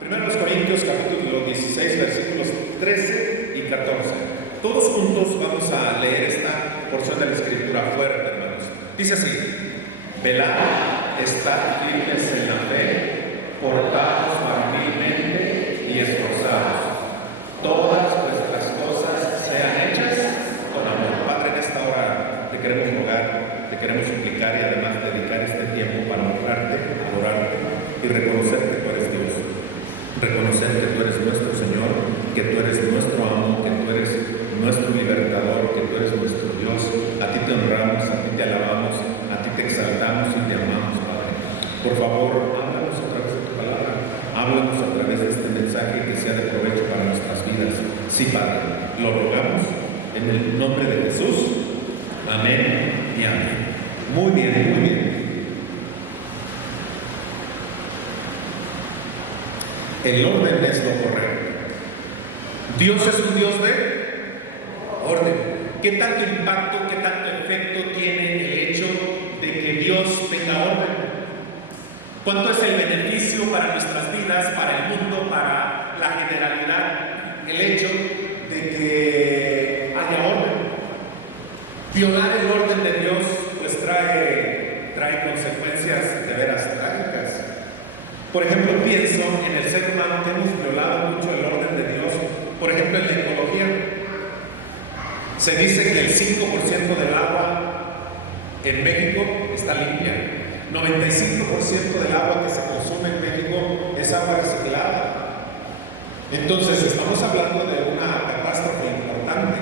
Primero los Corintios capítulo 16, versículos 13 y 14. Todos juntos vamos a leer esta porción de la Escritura fuerte, hermanos. Dice así: velad, estad firmes en la fe, portaos varonilmente y esforzados. Todas vuestras cosas sean hechas con amor. Padre, en esta hora te queremos rogar, te queremos suplicar y además dedicar este tiempo para honrarte, adorarte y reconocer que tú eres Dios. Reconocer que tú eres nuestro Señor, que tú eres nuestro amo, que tú eres nuestro libertador, que tú eres nuestro Dios. A ti te honramos, a ti te alabamos, a ti te exaltamos y te amamos, Padre. Por favor, háblanos a través de tu palabra, háblanos a través de este mensaje que sea de provecho para nuestras vidas. Sí, Padre, lo rogamos en el nombre de Jesús. Amén y amén. Muy bien, muy bien. El orden es lo correcto. Dios es un Dios de orden. ¿Qué tanto impacto, qué tanto efecto tiene el hecho de que Dios tenga orden? ¿Cuánto es el beneficio para nuestras vidas, para el mundo, para la generalidad, el hecho de que haya orden? Violar el orden de Dios pues trae consecuencias de veras trágicas. Por ejemplo, pienso en el ser humano que hemos violado mucho el orden de Dios. Por ejemplo, en la ecología se dice que el 5% del agua en México está limpia. 95% del agua que se consume en México es agua reciclada. Entonces, estamos hablando de una catástrofe importante.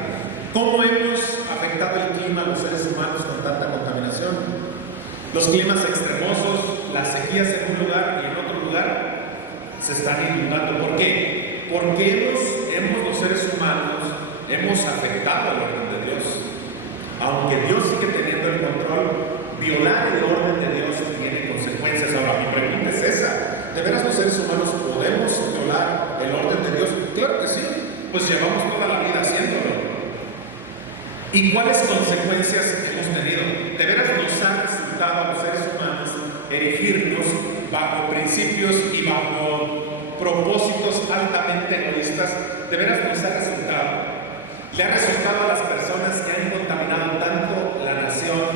¿Cómo hemos afectado el clima a los seres humanos con tanta contaminación? Los climas extremosos, las sequías en un lugar y en otro lugar se están inundando. ¿Por qué? Porque los seres humanos hemos afectado el orden de Dios. Aunque Dios sigue teniendo el control, violar el orden de Dios tiene consecuencias. Ahora, mi pregunta es esa: ¿de veras los seres humanos podemos violar el orden de Dios? Claro que sí, pues llevamos toda la vida haciéndolo. ¿Y cuáles consecuencias hemos tenido? ¿De veras nos ha resultado a los seres humanos erigirnos bajo principios y bajo propósitos altamente egoístas? ¿De veras nos ha resultado? ¿Le ha resultado a las personas que han contaminado tanto la nación,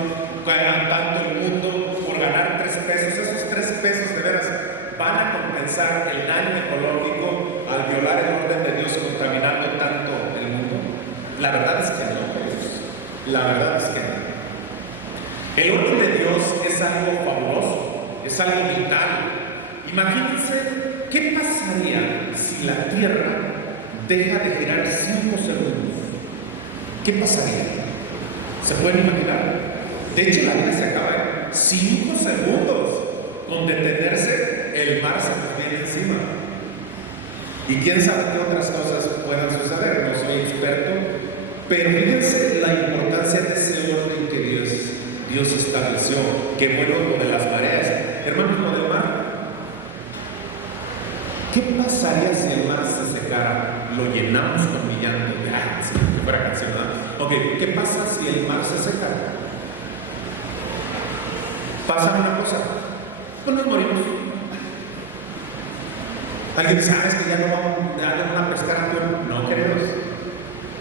tanto el mundo, por ganar 3 pesos? Esos 3 pesos de veras van a compensar el daño ecológico al violar el orden de Dios contaminando tanto el mundo. La verdad es que no. La verdad es que no. El orden de Dios es algo fabuloso, es algo vital. Imagínense qué pasaría si la Tierra deja de girar 5 segundos. ¿Qué pasaría? ¿Se pueden imaginar? De hecho, la vida se acaba en 5 segundos. Con detenerse, el mar se nos viene encima. Y quién sabe qué otras cosas puedan suceder. No soy experto, pero fíjense la importancia de ese orden que Dios estableció. Qué bueno lo de las mareas. Hermanos, lo del mar. ¿Qué pasaría si el mar se secara? Lo llenamos con mi llanto. Si fuera canción, ¿no? Ok, ¿qué pasa si el mar se seca? Pasa una cosa, pues nos morimos. Alguien dice: ¿sabes que ya no van a pescar atún? No, queridos.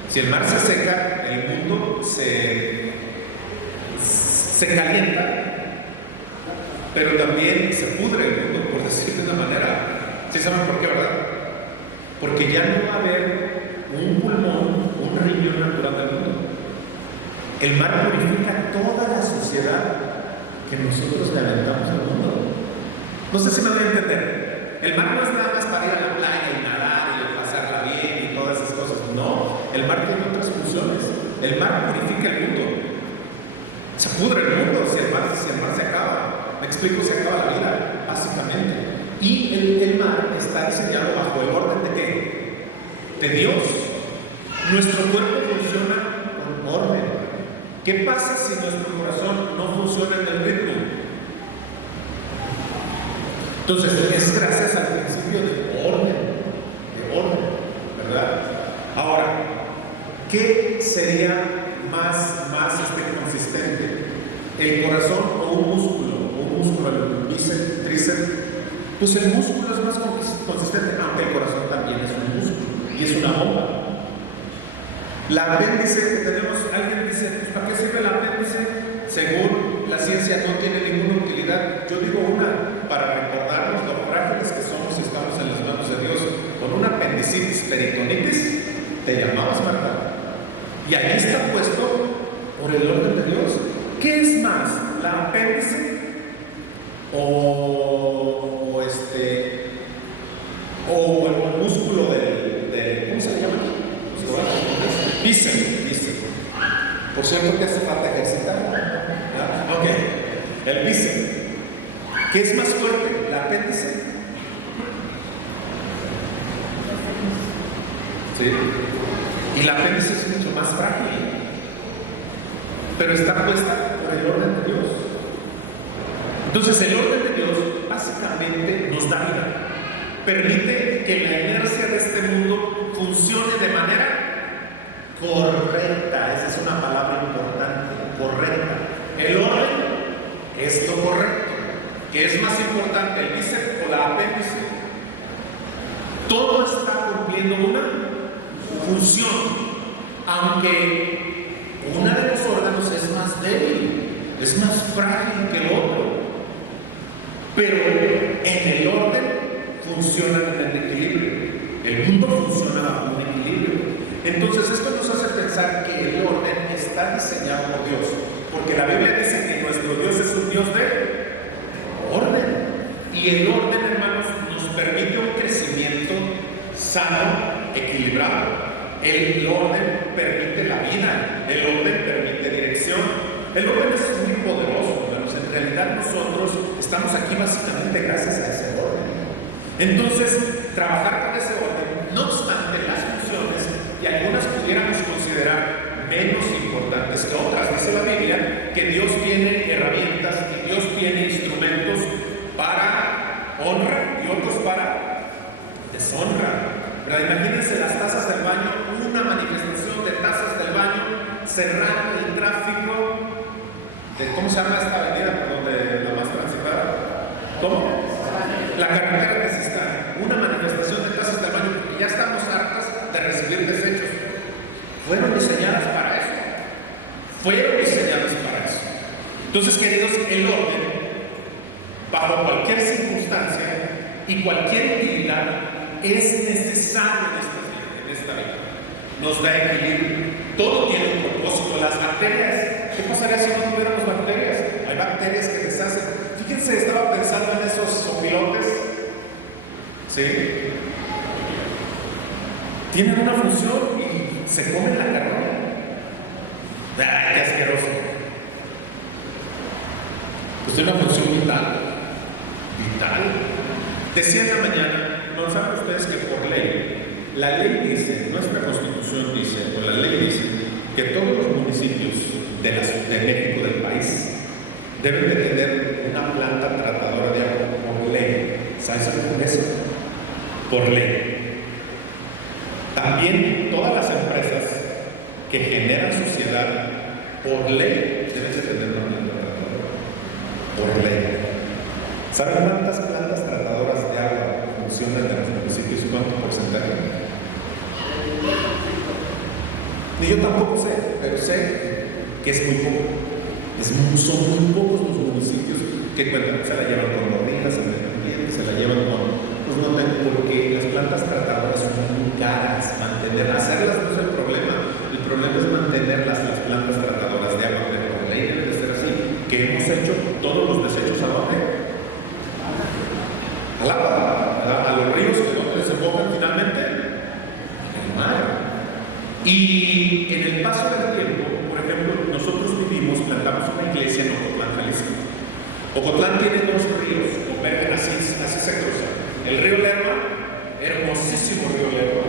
Si el mar se seca, el mundo se calienta, pero también se pudre el mundo, por decirlo de una manera. ¿Sí saben por qué, verdad? Porque ya no va a haber un pulmón, un riñón natural del mundo. El mar purifica toda la suciedad que nosotros le aventamos al mundo. No sé si me voy a entender. El mar no es nada más para ir a la playa y nadar y pasarla bien y todas esas cosas. No, el mar tiene otras funciones. El mar purifica el mundo. Se pudre el mundo si el mar se acaba. Me explico, se acaba la vida, básicamente. Y el mar está diseñado bajo el orden de ¿qué? De Dios. Nuestro cuerpo funciona con orden. ¿Qué pasa si nuestro corazón no funciona en el ritmo? Entonces, es gracias al principio de orden, ¿verdad? Ahora, ¿qué sería más consistente? ¿El corazón o un músculo? ¿Un músculo, el bíceps, tríceps? Pues el músculo es más consistente. y es una bomba. La apéndice que tenemos, alguien dice, pues, ¿para qué sirve el apéndice? Según la ciencia no tiene ninguna utilidad. Yo digo una, para recordarnos lo frágiles que somos si estamos en las manos de Dios. Con una apendicitis, peritonitis, te llamabas Marta. Y ahí está puesto por el orden de Dios. ¿Qué es más, la apéndice o el músculo del ¿cómo se llama? Bíceps. Por cierto que hace falta ejercitar. ¿Ah? Ok, el bíceps. ¿Qué es más fuerte, la apéndice? ¿Sí? Y la apéndice es mucho más frágil, pero está puesta por el orden de Dios. Entonces el orden de Dios básicamente nos da vida, permite que la inercia de este mundo funcione de manera correcta. Esa es una palabra importante, correcta. El orden es lo correcto. ¿Qué es más importante, el bíceps o la apéndice? Todo está cumpliendo una función, aunque uno de los órganos es más débil, es más frágil que el otro, pero en el orden funcionan en el equilibrio. El mundo funciona bajo un equilibrio. Entonces esto nos hace pensar que el orden está diseñado por Dios, porque la Biblia dice que nuestro Dios es un Dios de orden, y el orden, hermanos, nos permite un crecimiento sano, equilibrado. El orden permite la vida, el orden permite dirección. El orden es muy poderoso, hermanos. En realidad nosotros estamos aquí básicamente gracias a ese orden. Entonces, trabajar con ese orden, no obstante las funciones, y algunas pudiéramos considerar menos importantes que otras. Dice la Biblia que Dios tiene herramientas y Dios tiene instrumentos para honra y otros para deshonra. Pero imagínense las tazas del baño, una manifestación de tazas del baño, cerrar el tráfico de, ¿cómo se llama esta avenida? Donde la más transitada, ¿cómo? La carretera de Sistán, una manifestación de tazas del baño, porque ya estamos hartas de recibir desechos. Fueron diseñadas para eso. Entonces, queridos, el orden, bajo cualquier circunstancia y cualquier utilidad, es necesario en esta vida. Nos da equilibrio. Todo tiene un propósito. Las bacterias, ¿qué pasaría si no tuviéramos bacterias? Hay bacterias que deshacen. Fíjense, estaba pensando en esos sopilotes. ¿Sí? Tienen una función y se comen la carne. ¡Ay, qué asqueroso! Pues tiene una función vital. Vital. Decía en la mañana, ¿no saben ustedes que por ley, la ley dice, nuestra constitución dice, o la ley dice, que todos los municipios de México, del país, deben de tener una planta tratadora de agua por ley? ¿Sabes por eso? Por ley. También todas las empresas que generan suciedad, por ley, deben de tener una planta tratadora. Por ley. ¿Saben cuántas plantas tratadoras de agua funcionan en los municipios y cuánto porcentaje? Ni yo tampoco sé, pero sé que es muy poco. Son muy pocos los municipios que cuentan. Se la llevan con gorditas, se la llevan con... Pues no, porque las plantas tratadoras son muy caras. Hacerlas no es el problema. El problema es mantener las plantas tratadoras de agua. Pero por ley debe de ser así. Que hemos hecho todos los desechos a dónde? A los ríos que no desembocan finalmente en el mar. Y en el paso del tiempo, por ejemplo, nosotros plantamos una iglesia en Ocotlán, Jalisco. Ocotlán tiene dos ríos, convergen así se cruzan. El río Lerma, hermosísimo río Lerma.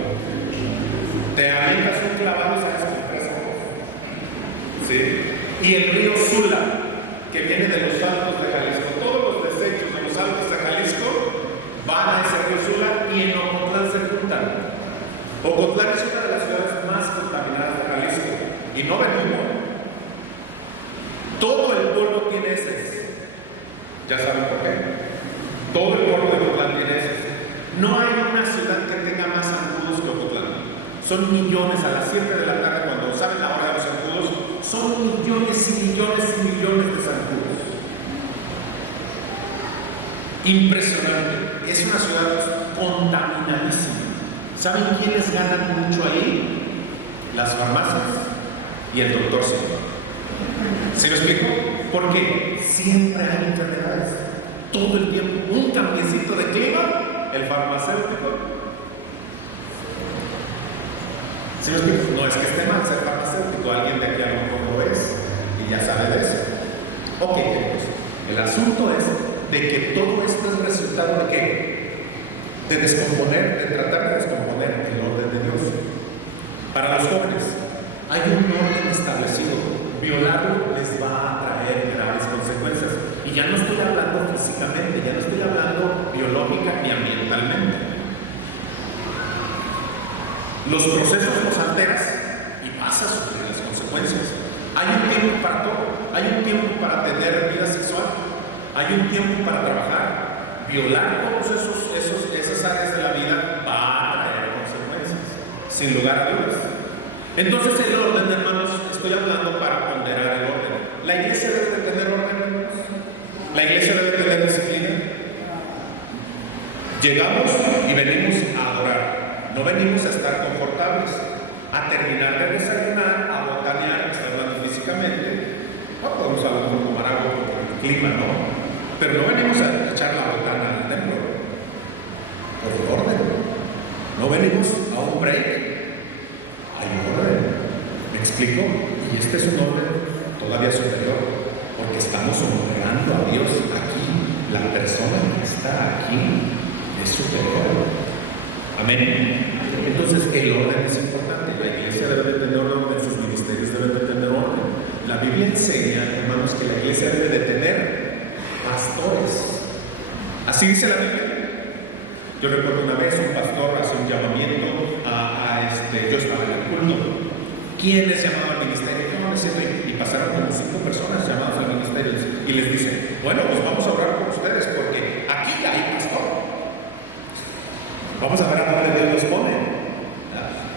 Te avientas un clavado y sacas tus 3 ojos. ¿Sí? Y el río Sula, que viene de los Altos de Jalisco. Todos los desechos de los Altos de Jalisco van a ese río Sula y en Ocotlán se juntan. Ocotlán es una de las ciudades más contaminadas de Jalisco y no ven humo. Todo el pueblo tiene heces. ¿Ya saben por qué? Todo el pueblo de Ocotlán tiene heces. No hay una ciudad que tenga más zancudos que Ocotlán. Son millones a las 7 de la tarde, cuando saben la hora de los zancudos, son millones y millones y millones de zancudos. Impresionante. Es una ciudad contaminadísima. ¿Saben quiénes ganan mucho ahí? Las farmacias y el doctor Simi. ¿Se lo explico? Porque siempre hay enfermedades. Todo el tiempo, un cambiecito de clima, el farmacéutico. ¿Se lo explico? No es que esté mal ser farmacéutico, alguien de aquí a lo mejor lo es y ya sabe de eso. Ok, pues, el asunto es de que todo esto es resultado de ¿qué? De descomponer, de tratar de descomponer el orden de Dios. Para los jóvenes, hay un orden establecido. Violarlo les va a traer graves consecuencias. Y ya no estoy hablando físicamente, ya no estoy hablando biológica ni ambientalmente. Los procesos los alteras y vas a sufrir las consecuencias. Hay un tiempo para todo, hay un tiempo para tener vida sexual, hay un tiempo para trabajar. Violar todas esas áreas de la vida va a traer consecuencias, sin lugar a dudas. Entonces el orden, hermanos, estoy hablando para ponderar el orden. ¿La iglesia debe de tener orden, hermanos? ¿La iglesia debe tener disciplina? Llegamos y venimos a adorar. No venimos a estar confortables, a terminar de desayunar, a botanear, estar hablando físicamente. No podemos hablar con tomar agua por el clima, ¿no? Pero no venimos a echar la botana al templo. Por orden. No venimos a un break. Hay orden. ¿Me explico? Y este es un orden todavía superior, porque estamos honrando a Dios aquí. La persona que está aquí es superior. Amén. Entonces el orden es importante. La iglesia debe de tener orden, sus ministerios deben de tener orden. La Biblia enseña, hermanos, que la iglesia debe de tener pastores. Así dice la Biblia. Yo recuerdo una vez un pastor hace un llamamiento yo estaba en el culto. ¿Quiénes llamaban al ministerio? No, me sirve. Y pasaron como 5 personas llamadas al ministerio y les dicen, bueno, pues vamos a orar por ustedes porque aquí hay pastor. Vamos a ver a dónde Dios los pone.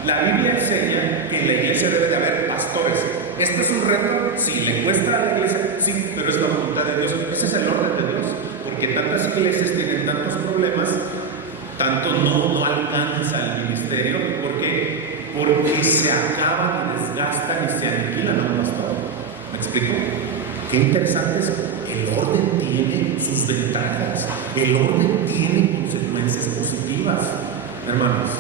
La Biblia enseña que en la iglesia debe de haber pastores. ¿Este es un reto? Sí. ¿Le cuesta a la iglesia? Sí, pero es la voluntad de Dios. Ese es el orden de Dios. Porque tantas iglesias tienen tantos problemas, tanto no alcanza el ministerio. ¿Por qué? Porque se acaban y desgastan y se aniquilan a un pastor. ¿Me explico? Qué interesante es. El orden tiene sus ventajas. El orden tiene consecuencias positivas. Hermanos,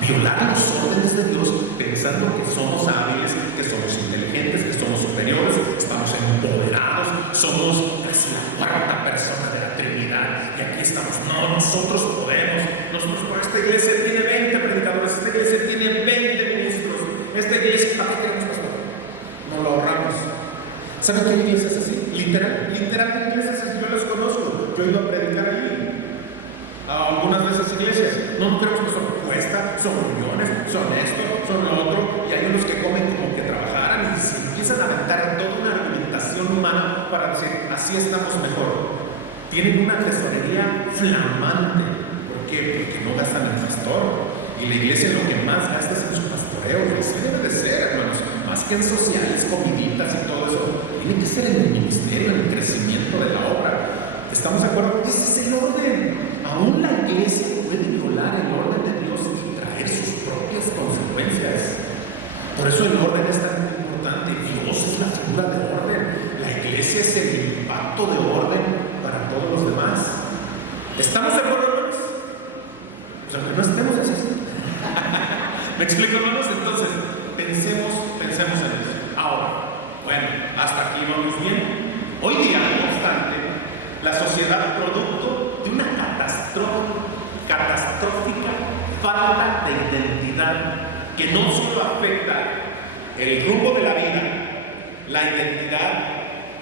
violar los órdenes de Dios pensando que somos hábiles, que somos inteligentes, que somos superiores, que estamos empoderados, somos casi la cuarta persona de la Trinidad y aquí estamos. No, nosotros podemos. Nosotros, por esta iglesia tiene 20 predicadores, esta iglesia tiene 20 ministros, esta iglesia, ¿para qué queremos pastor? No lo ahorramos. ¿Saben qué iglesia es así? Literalmente iglesias así, yo los conozco, yo he ido a predicar ahí. Algunas de esas iglesias, no queremos que son cuesta, son reuniones, son esto, son lo otro, y hay unos que comen como que trabajaran y se empiezan a aventar toda una argumentación humana para decir, así estamos mejor. Tienen una tesorería flamante. ¿Por qué? Porque no gastan en pastor. Y la iglesia lo que más gasta es en su pastoreo. Y así debe de ser, hermanos. Más que en sociales, comiditas y todo eso. Tiene que ser en el ministerio, en el crecimiento de la obra. ¿Estamos de acuerdo? Ese es el orden. Aún la iglesia puede violar el orden de Dios y traer sus propias consecuencias. Por eso el orden es tan importante. Dios es la figura de orden. La iglesia es el impacto de orden para todos los demás. ¿Estamos de acuerdo, hermanos? O sea, que no estemos así. ¿Me explico, hermanos? Entonces, pensemos en eso. Ahora, bueno, hasta aquí vamos bien. Hoy día, no obstante, la sociedad, producto de una catastrófica falta de identidad que no solo afecta el rumbo de la vida, la identidad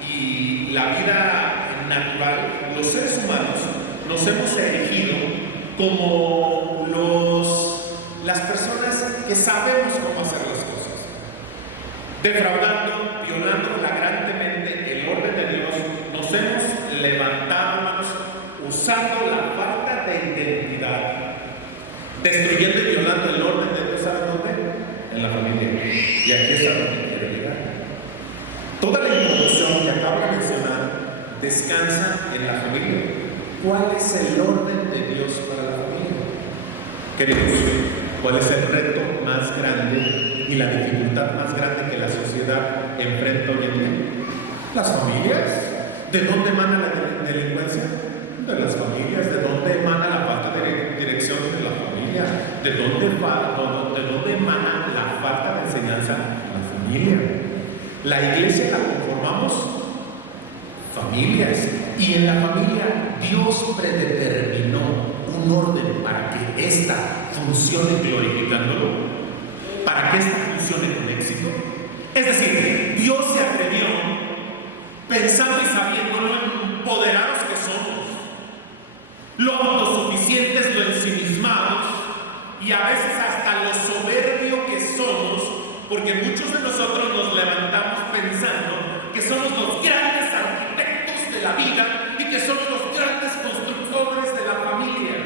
y la vida natural, los seres humanos nos hemos erigido como las personas que sabemos cómo hacer las cosas, defraudando, violando flagrantemente el orden de Dios. Nos hemos levantado, hermanos, usando la falta de identidad, destruyendo y violando el orden de Dios. ¿Saben dónde? en la familia. Y aquí es a donde quiero llegar. Toda la introducción que acabo de mencionar descansa en la familia. ¿Cuál es el orden de Dios para la familia? Queridos, ¿cuál es el reto más grande y la dificultad más grande que la sociedad enfrenta hoy en día? Las familias. ¿De dónde emana la delincuencia? De las familias. ¿De dónde emana la falta de dirección de la familia? ¿De dónde emana la falta de enseñanza en la familia? La iglesia la conformamos familias, y en la familia Dios predeterminó un orden para que ésta funcione glorificándolo, para que ésta funcione con éxito. Es decir, Dios se atrevió, pensando y sabiendo lo empoderados que somos, lo autosuficientes, lo ensimismados y a veces hasta lo soberbio que somos, porque muchos de nosotros nos levantamos pensando que somos los grandes arquitectos de la vida y que somos los grandes constructores de la familia.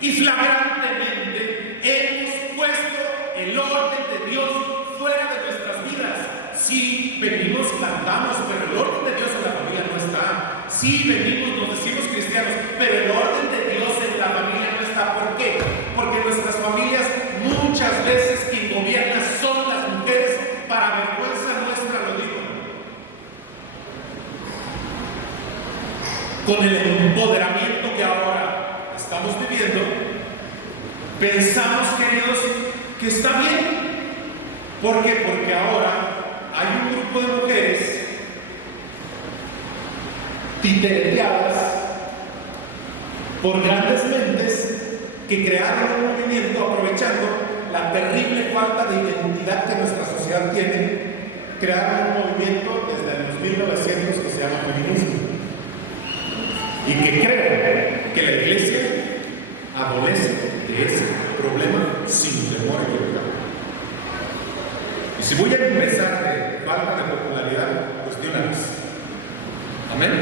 Y flagrantemente hemos puesto el orden de Dios fuera de nuestras vidas. Sí, venimos, cantamos, pero el orden de Dios en la familia no está. Sí, venimos, nos decimos cristianos, pero el orden de Dios en la familia no está. ¿Por qué? Porque nuestras familias muchas veces quien gobierna son las mujeres, para vergüenza nuestra lo digo. Con el empoderamiento que ahora estamos viviendo, pensamos, queridos, que está bien. ¿Por qué? Porque ahora hay un grupo de mujeres titereteadas por grandes mentes que crearon un movimiento aprovechando la terrible falta de identidad que nuestra sociedad tiene. Crearon un movimiento desde los 1900 que se llama feminismo, y que creo que la iglesia adolece de ese problema sin temor a equivocar. Y si voy a empezar de falta de popularidad, cuestionarles. Amén.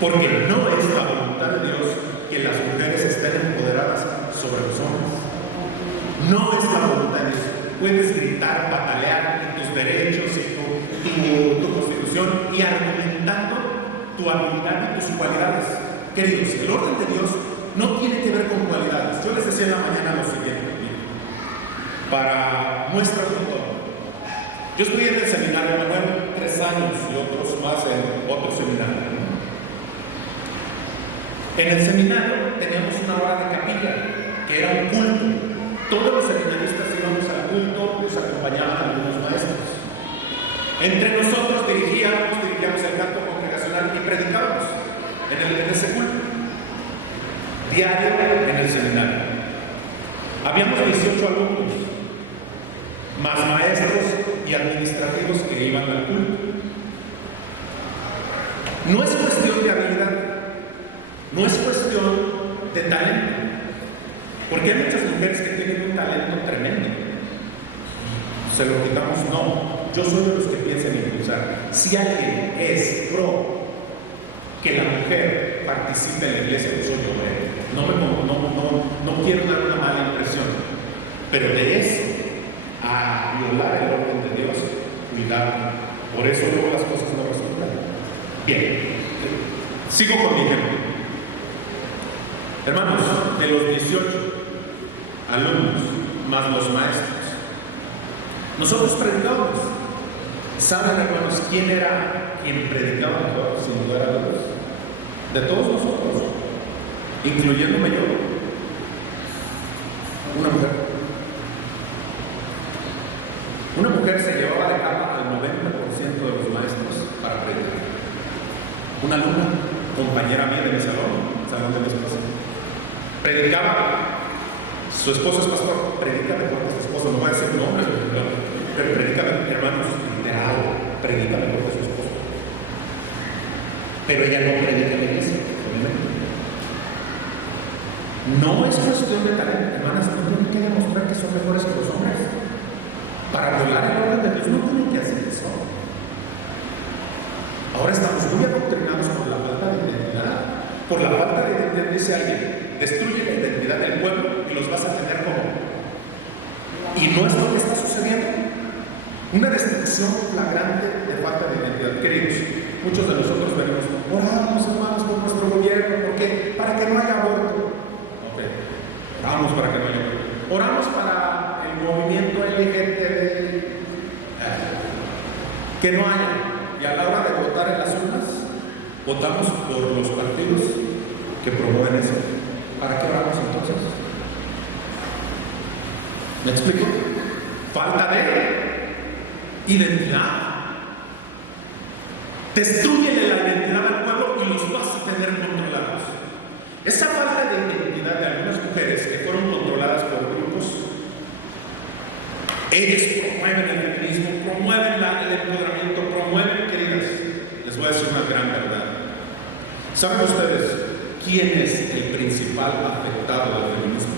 Porque no es la voluntad de Dios que las mujeres estén empoderadas sobre los hombres. No es la voluntad de Dios. Puedes gritar, patalear en tus derechos y tu constitución y argumentando tu habilidad y tus cualidades. Queridos, el orden de Dios no tiene que ver con cualidades. Yo les decía en la mañana lo siguiente, para muestra de todo. Yo estudié en el seminario Manuel 3 años y otros más en otro seminario. En el seminario teníamos una hora de capilla, que era un culto. Todos los seminaristas íbamos al culto, nos acompañaban algunos maestros. Entre nosotros dirigíamos el canto congregacional y predicábamos en ese culto. Diario en el seminario. Habíamos 18 alumnos, más maestros y administrativos que iban al culto. No es cuestión de habilidad, no es cuestión de talento, porque hay muchas mujeres que tienen un talento tremendo. Se lo quitamos, no. Yo soy de los que piensan impulsar. Si alguien es pro que la mujer participe en la iglesia, pues soy yo. No quiero dar una mala impresión, pero de eso a violar el orden de Dios, cuidado. Por eso luego las cosas no resultan. Bien, sigo con mi ejemplo. Hermanos, de los 18 alumnos más los maestros, nosotros predicábamos. ¿Saben, hermanos, quién era quien predicaba mejor, sin lugar a dudas? De todos nosotros, incluyéndome yo, una mujer. Una mujer se llevaba de cama al 90% de los maestros para predicar. Una alumna, compañera mía de mi salón de mi esposa, predicaba. Su esposo es pastor, predica mejor que su esposo. No voy a decir nombres, pero predica, hermanos, literal, predica mejor que su esposo. Pero ella no predica en la iglesia, obviamente. No es cuestión de talento, hermanas, no tienen que demostrar que son mejores que los hombres. Para violar el orden de Dios no tienen que hacer eso. Ahora estamos muy adoctrinados por la falta de identidad. Por la falta de identidad, dice alguien, destruye la identidad del pueblo y los vas a tener como. Y no es lo que está sucediendo. Una destrucción flagrante de falta de identidad. Queridos, muchos de nosotros venimos, oramos, hermanos, por nuestro gobierno. ¿Por qué? Para que no haya aborto. Ok, oramos para que no haya aborto. Oramos para el movimiento LGTB, que no haya. Y a la hora de votar en las urnas, votamos por los partidos que promueven eso. ¿Para qué oramos entonces? ¿Me explico? Falta de identidad. Destrúyele la identidad al pueblo y los vas a tener controlados. Esa falta de identidad de algunas mujeres que fueron controladas por grupos, ellos promueven el feminismo, promueven el empoderamiento, promueven, queridas, les voy a decir una gran verdad. ¿Saben ustedes quién es el principal afectado del feminismo?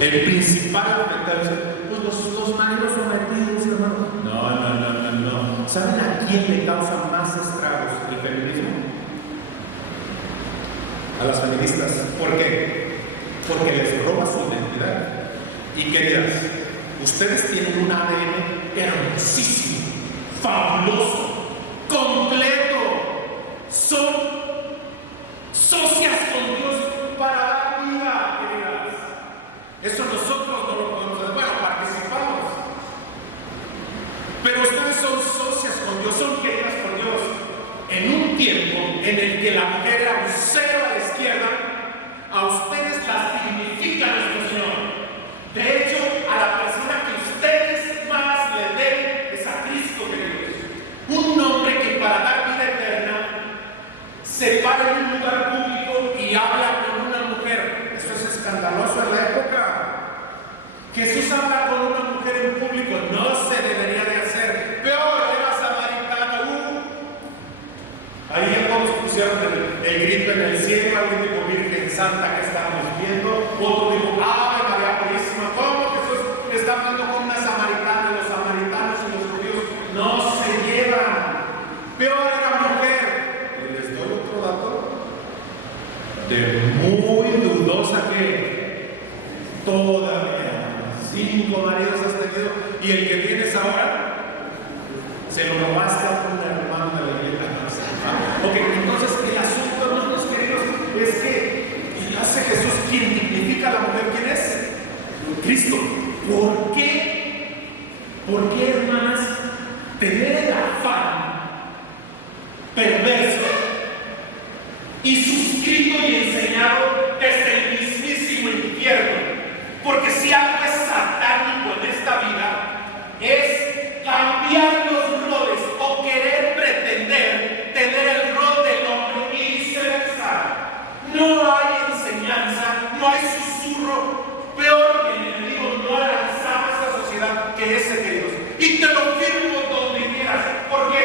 El principal afectado, pues los maridos sometidos, hermano. No. ¿Saben a quién le causa más estragos el feminismo? A las feministas. ¿Por qué? Porque les roba su identidad. Y queridas, ustedes tienen un ADN hermosísimo, fabuloso, completo. Son socias con Dios para dar vida, queridas. Eso nosotros no lo podemos hacer. Bueno, participamos. Pero ustedes son socias con Dios, son queridas por Dios. En un tiempo en el que la mujer era un cero a la izquierda, a ustedes las dignifica nuestro Señor. De hecho, a la persona que ustedes más le deben es a Cristo, queridos. Un hombre que para dar vida eterna se para en un lugar público y habla con una mujer. Eso es escandaloso en la época. Jesús habla con una mujer en público, no se debería de hacer. Peor, era samaritano. Ahí ya todos pusieron el grito en el cielo. Alguien dijo, Virgen Santa, que estamos viendo. Otro dijo, Ave María Purísima. ¿Cómo Jesús está hablando con una samaritana? Los samaritanos y los judíos no se llevan. Peor era mujer. Y les doy otro dato de muy dudosa que todavía 5 maridos has tenido y el que tienes ahora se lo robaste a un hermano de la iglesia. Ok, entonces el asunto, hermanos queridos, es que hace Jesús quien dignifica a la mujer. ¿Quién es? Cristo. ¿Por qué? ¿Por qué, hermanas, tener el afán perverso y suscrito y enseñado desde el mismísimo infierno? Porque si algo es satánico en esta vida, es cambiar los roles o querer pretender tener el rol del hombre y viceversa. No hay enseñanza, no hay susurro. Peor que el enemigo no ha lanzado a esta sociedad que ese, queridos. Y te lo firmo donde quieras. ¿Por qué?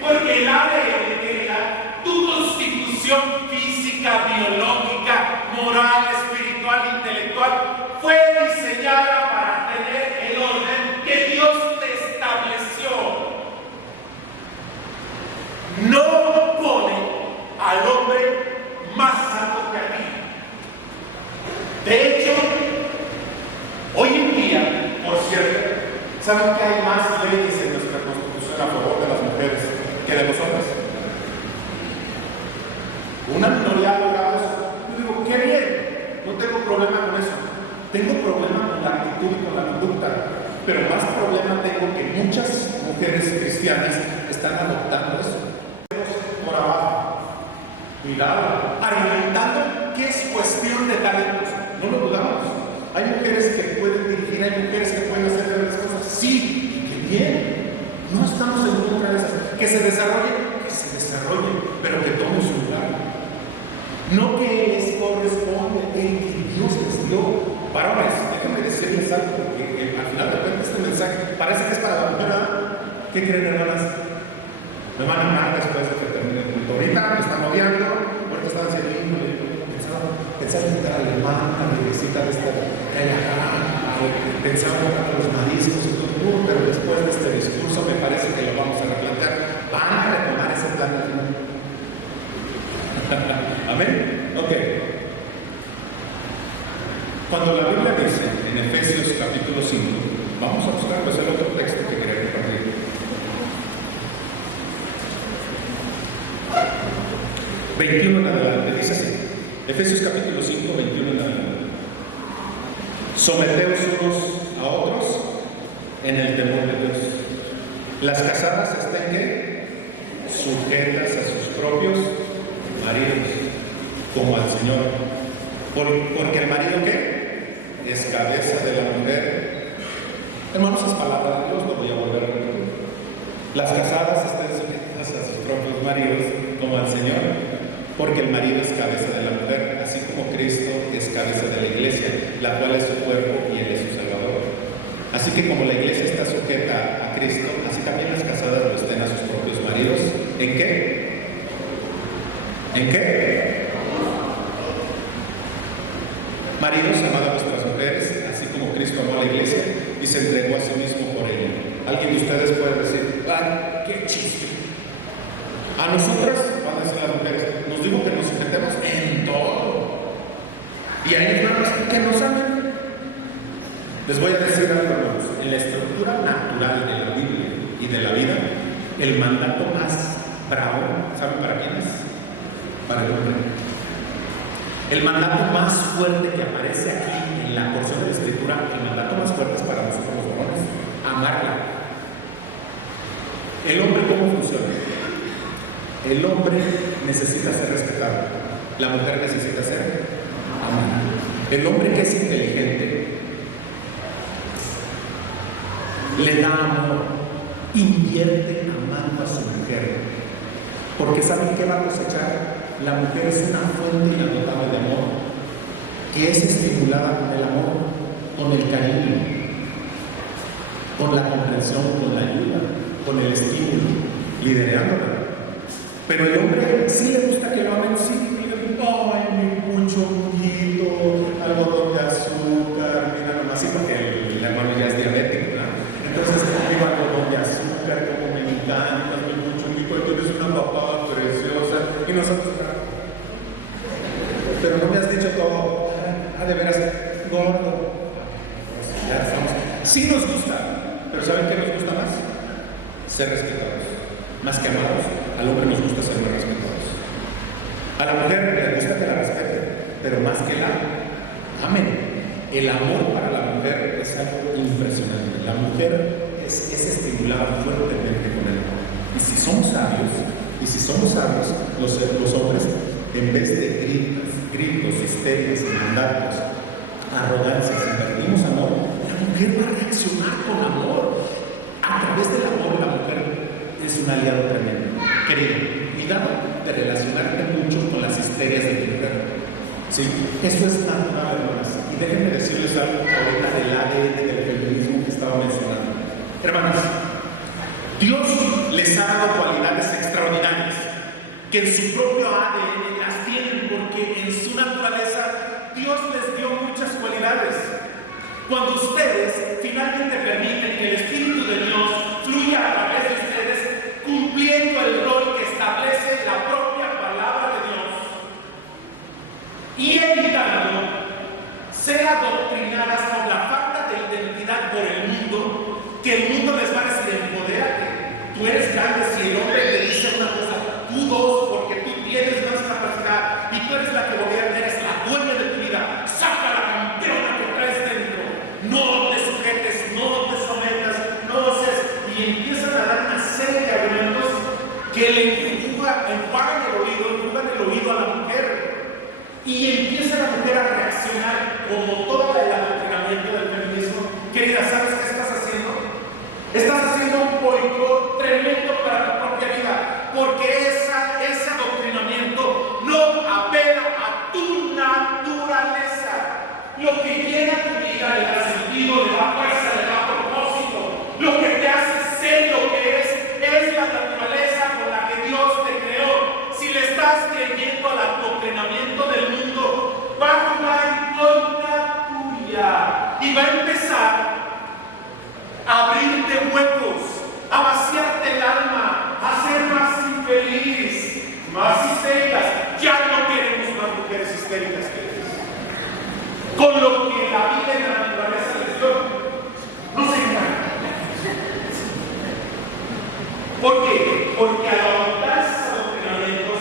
Porque el ADN, querida, tu constitución física, biológica, moral, espiritual, intelectual, fue diseñada para tener el orden que Dios te estableció. No pone al hombre más alto que a ti. De hecho, hoy en día, por cierto, ¿saben que hay más leyes en nuestra Constitución a favor de las mujeres que de los hombres? Una minoría ha logrado eso. Yo digo, qué bien, no tengo problema con eso. Tengo problema con la actitud y con la conducta, pero más problema tengo que muchas mujeres cristianas están adoptando eso. Por abajo, cuidado, argumentando que es cuestión de talentos. No lo dudamos. Hay mujeres que pueden dirigir, hay mujeres que pueden hacer grandes cosas. Sí, y que bien. No estamos en contra de esas. Que se desarrolle, pero que tome su lugar. No que les corresponde, que Dios les dio. Varones, déjenme decirles algo, porque al final de cuentas este mensaje parece que es para la mujer. ¿Qué creen, hermanas? Me van a amar después de que termine el culto. Ahorita me están odiando, ahorita están diciendo, pensaba invitar a la hermana, a la visita de esta pensaba invitar a los mariscos y todo, pero después de este discurso me parece que lo vamos a replantear. Van a retomar ese plan. ¿Amén? Ok. Cuando la Biblia dice en Efesios capítulo 5, vamos a buscar pues el otro texto que quería compartir. ...21 en adelante, dice así, Efesios capítulo 5, 21 en adelante. Someteos unos a otros en el temor de Dios. Las casadas estén ¿qué? Sujetas a sus propios maridos, como al Señor. Porque el marido ¿qué? Es cabeza de la mujer. Hermanos, es palabra de Dios, lo voy a volver a repetir. Las casadas estén sujetas a sus propios maridos, como al Señor. Porque el marido es cabeza de la mujer, así como Cristo es cabeza de la iglesia, la cual es su cuerpo y Él es su Salvador. Así que como la iglesia está sujeta a Cristo, así también las casadas lo estén a sus propios maridos. ¿En qué? ¿En qué? Maridos, amad a vuestras mujeres, así como Cristo amó a la iglesia y se entregó a sí mismo por ella. Alguien de ustedes puede decir, ¡ay, qué chiste! A nosotras, van a decir las mujeres, nos digo que nos sujetemos en todo. Y a ellos nada más que nos amen. Les voy a decir algo, hermanos. En la estructura natural de la Biblia y de la vida, el mandato más bravo, ¿saben para quién es? Para el hombre. El mandato más fuerte que aparece aquí en la porción de la escritura, el mandato más fuerte es para nosotros los varones, amarla. ¿El hombre cómo funciona? El hombre necesita ser respetado, la mujer necesita ser amada. El hombre que es inteligente le da amor, invierte amando a su mujer, porque ¿saben qué va a cosechar? La mujer es una fuente inagotable de amor, que es estimulada con el amor, con el cariño, con la comprensión, con la ayuda, con el estímulo, liderándola. Pero el hombre sí le gusta que lo amen, sí, ay, mi mucho poquito, algodón de azúcar, mira nomás, sí, porque el hermano ya es diabético, ¿no? Entonces, digo algodón de azúcar, como me encanta, mi mucho poquito, tú eres una papada preciosa, y nosotros, pero no me has dicho todo, de veras, gordo. Ya estamos. Sí nos gusta, pero ¿saben qué nos gusta más? Ser respetados, más que amados. Al hombre nos gusta ser más respetados. A la mujer le gusta que la respeten, pero más que la amen. El amor para la mujer es algo impresionante. La mujer es estimulada fuertemente con el amor. Y si somos sabios, los hombres, en vez de gritos, histerias, mandatos, arrogancias, invertimos amor, la mujer va a reaccionar con amor. A través del amor, la mujer es un aliado tremendo. Cuidado de relacionarte mucho con las histerias de tu mujer. ¿Sí? Eso es natural, hermanas. Y déjenme decirles algo ahorita del ADN del feminismo que estaba mencionando. Hermanas, Dios les ha dado cualidades extraordinarias que en su propio ADN las tienen, porque en su naturaleza Dios les dio muchas cualidades. Cuando ustedes finalmente permiten que el Espíritu de Dios fluya a través de ustedes, cumpliendo el rol que establece la propia palabra de Dios y evitando ser adoctrinadas por la falta de identidad por el mundo, que el mundo les va a decir: empodérate, tú eres grande. Si el hombre te dice una cosa, tú dos, porque tú tienes más capacidad y tú eres la que gobierna, eres la dueña de tu vida, saca la campeona que traes dentro, no te sujetes, no te sometas, no haces, y empiezan a dar una serie de argumentos que le enjuagan el oído a la mujer, y empieza la mujer a reaccionar como todo el adoctrinamiento del feminismo. Querida, ¿sabes qué estás haciendo? Estás haciendo un boicot tremendo para tu propia vida, porque ese adoctrinamiento no apela a tu naturaleza. Lo que llena tu vida le da sentido, le da fuerza, le da propósito. Lo que te hace ser lo que es la naturaleza con la que Dios te creó. Si le estás creyendo al adoctrinamiento del mundo, va a jugar en contra tuya y va a empezar a abrirte huecos, a vaciarte el alma, a ser más infeliz, más histéricas. Ya no queremos más mujeres histéricas, queridas. Con lo que la vida y la naturaleza de Dios. No se engañen. ¿Por qué? Porque al adoptar esos adoctrinamientos,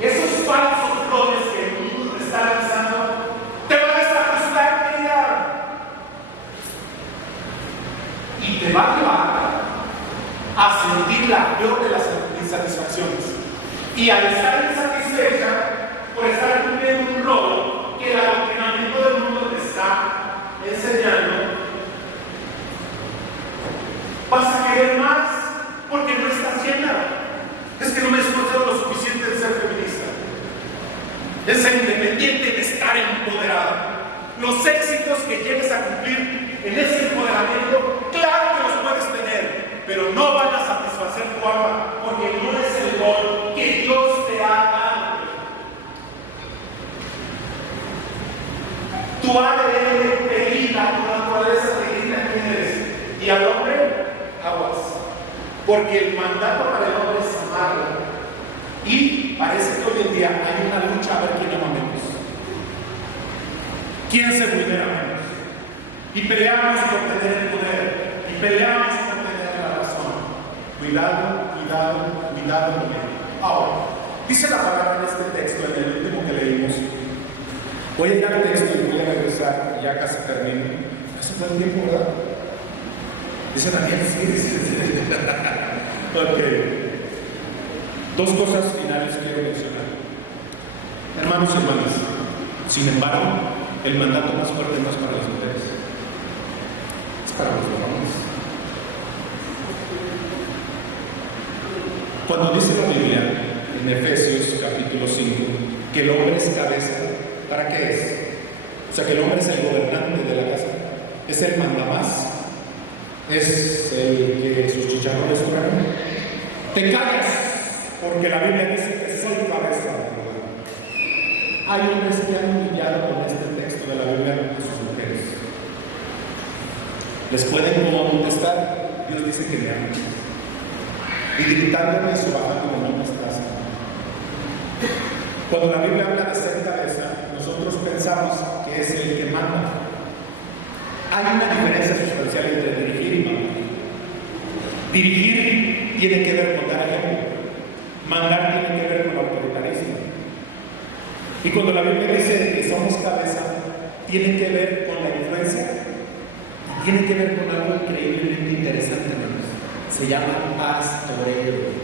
esos falsos roles que el mundo te está lanzando, te van a desajustar, querida. Y te va a llevar a sentir la peor de las insatisfacciones. Y al estar insatisfecha por estar cumpliendo un rol que el adoctrinamiento del mundo te está enseñando, vas a querer más porque no estás llena. Es que no me he esforzado lo suficiente de ser feminista, de ser independiente, de estar empoderada. Los éxitos que llegues a cumplir en ese empoderamiento, claro que los puedes tener, pero no van a satisfacer tu alma, porque no es el rol que Dios te ha dado. Tu ADN te grita, tu naturaleza te grita quién eres. Y al hombre, aguas. Porque el mandato para el hombre es amarlo. Y parece que hoy en día hay una lucha a ver quién ama menos. ¿Quién se vulnera menos? Y peleamos por tener el poder. Y peleamos por tener la razón. Cuidado, cuidado, cuidado con él. Ahora, dice la palabra en este texto, en el último que leímos. Voy a llegar al texto y voy a regresar, ya casi termino. Hace todo el tiempo, ¿verdad? Dice Daniel, sí. Ok. Dos cosas finales quiero mencionar. Hermanos y hermanas, sin embargo, el mandato más fuerte no es para las mujeres, es para los varones. Cuando dice la Biblia, en Efesios capítulo 5, que el hombre es cabeza, ¿para qué es? O sea, que el hombre es el gobernante de la casa, es el mandamás, es el que sus chicharrones corren. Te callas, porque la Biblia dice que soy cabeza. Hay hombres que han humillado con este texto de la Biblia a sus mujeres. Les pueden contestar, Dios dice que me aman. Y gritándole su baja como no me estás. Cuando la Biblia habla de ser cabeza, nosotros pensamos que es el que manda. Hay una diferencia sustancial entre dirigir y mandar. Dirigir tiene que ver con dar ejemplo. Mandar tiene que ver con autoritarismo. Y cuando la Biblia dice que somos cabeza, tiene que ver con la influencia y tiene que ver con algo increíblemente interesante, hermanos. Se llama pastoreo.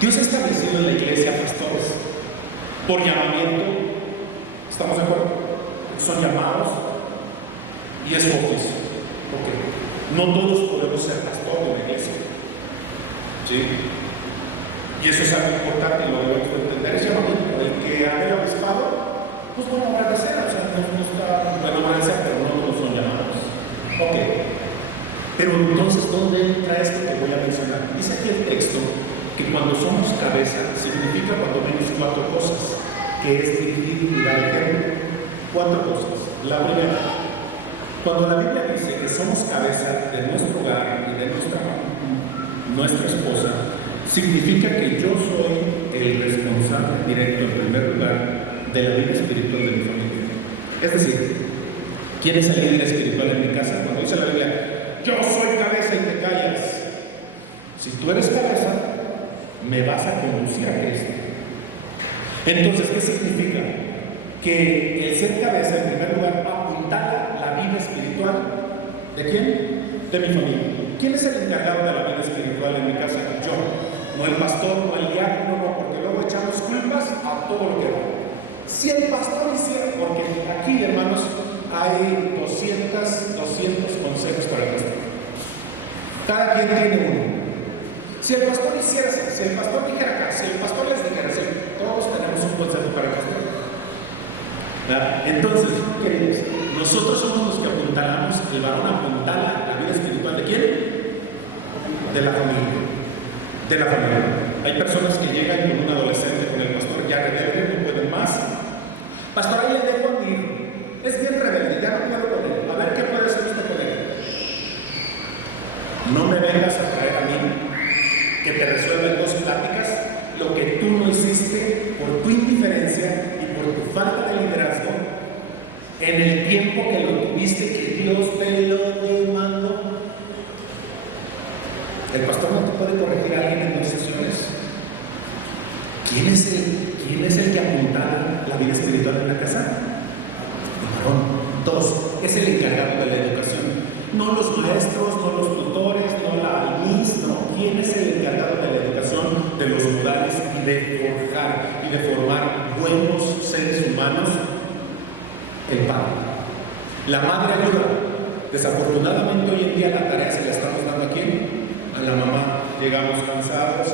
Dios ha establecido en la iglesia pastores por llamamiento. ¿Estamos de acuerdo? Son llamados y es oficio. Okay. No todos podemos ser pastores de la iglesia. ¿Sí? Y eso es algo importante y lo debemos entender. Es llamamiento. El que haga el obispado, pues bueno, agradecer. O sea, no está agradecer, pero no todos son llamados. Ok. Pero entonces, ¿dónde entra esto que voy a mencionar? Dice aquí el texto que cuando somos cabeza significa cuando menos cuatro cosas, que es dirigir y dar ejemplo. Cuatro cosas. La primera, cuando la Biblia dice que somos cabeza de nuestro hogar y de nuestra esposa, significa que yo soy el responsable directo, en primer lugar, de la vida espiritual de mi familia. Es decir, ¿quién es el líder espiritual en mi casa? Cuando dice la Biblia, yo soy cabeza y te callas. Si tú eres cabeza, me vas a conducir a Cristo. Entonces, ¿qué significa? Que el ser cabeza, en primer lugar, apuntala la vida espiritual ¿de quién? De mi familia. ¿Quién es el encargado de la vida espiritual en mi casa? Yo. No el pastor, no el diácono, no, porque luego echamos culpas a todo lo que va. Si el pastor hiciera, porque aquí, hermanos, hay 200 consejos para el pastor. Cada quien tiene uno. Si el pastor hiciera así, si el pastor dijera acá, si el pastor les dijera así, todos tenemos un consejo para el pastor. ¿Verdad? Entonces, queridos, nosotros somos los que apuntalamos, el varón apuntala la vida espiritual de quién? De la familia. De la familia. Hay personas que llegan con un adolescente, con el pastor, ya rebelde, no pueden más. Pastor, ahí le dejo a mi hijo. Es bien rebelde, ya no puedo con él. A ver qué puede hacer usted con él. No me vengas a traer a mí que te resuelven dos pláticas lo que tú no hiciste por tu indiferencia y por tu falta de liderazgo en el tiempo que lo tuviste, que Dios te lo demandó. El pastor no te puede corregir a alguien en 2 sesiones. ¿Quién es el que apuntala la vida espiritual en la casa? El varón. 2, es el encargado de la educación. No los maestros, no los tutores, no la almis, no. ¿Quién es el encargado de la educación de los modales y de forjar y de formar buenos seres humanos? El padre. La madre ayuda. Desafortunadamente hoy en día la tarea se la estamos dando a quién? A la mamá. Llegamos cansados,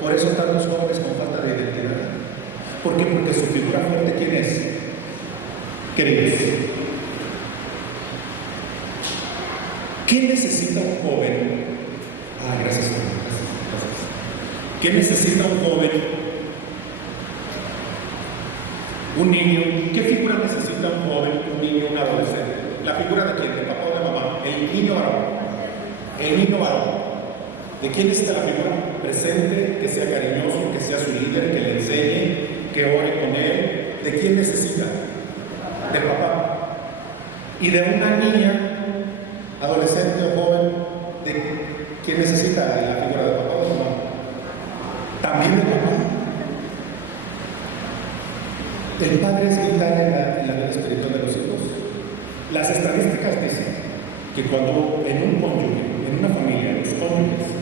por eso están los jóvenes con falta de identidad. ¿Por qué? Porque su figura fuerte, ¿quién es? Queridos, ¿qué necesita un joven? Gracias. ¿Qué necesita un joven? Un niño. ¿Qué figura necesita un joven, un niño, un adolescente? ¿La figura de quién? ¿De papá o de mamá? El niño varón. El niño varón. ¿De quién necesita la figura? Presente, que sea cariñoso, que sea su líder, que le enseñe, que ore con él. ¿De quién necesita? Del papá. Y de una niña, adolescente o joven, ¿de quién necesita la figura de papá o de mamá? También de papá. El padre es vital en la vida espiritual de los hijos. Las estadísticas dicen que cuando en un cónyuge, en una familia, los cónyuges,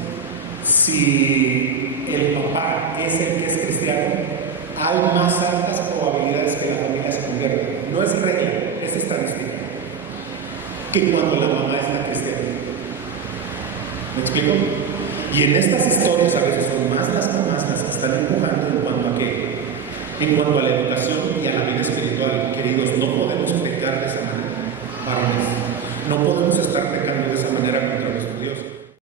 si el papá es el que es cristiano, hay más altas probabilidades que la familia se convierta. No es regla, es estadística. Que cuando la mamá es la cristiana. ¿Me explico? Y en estas historias a veces son más las mamás las que están empujando en cuanto a qué. En cuanto a la educación y a la vida espiritual. Queridos, no podemos pecar de esa manera, varones. No podemos estar pecando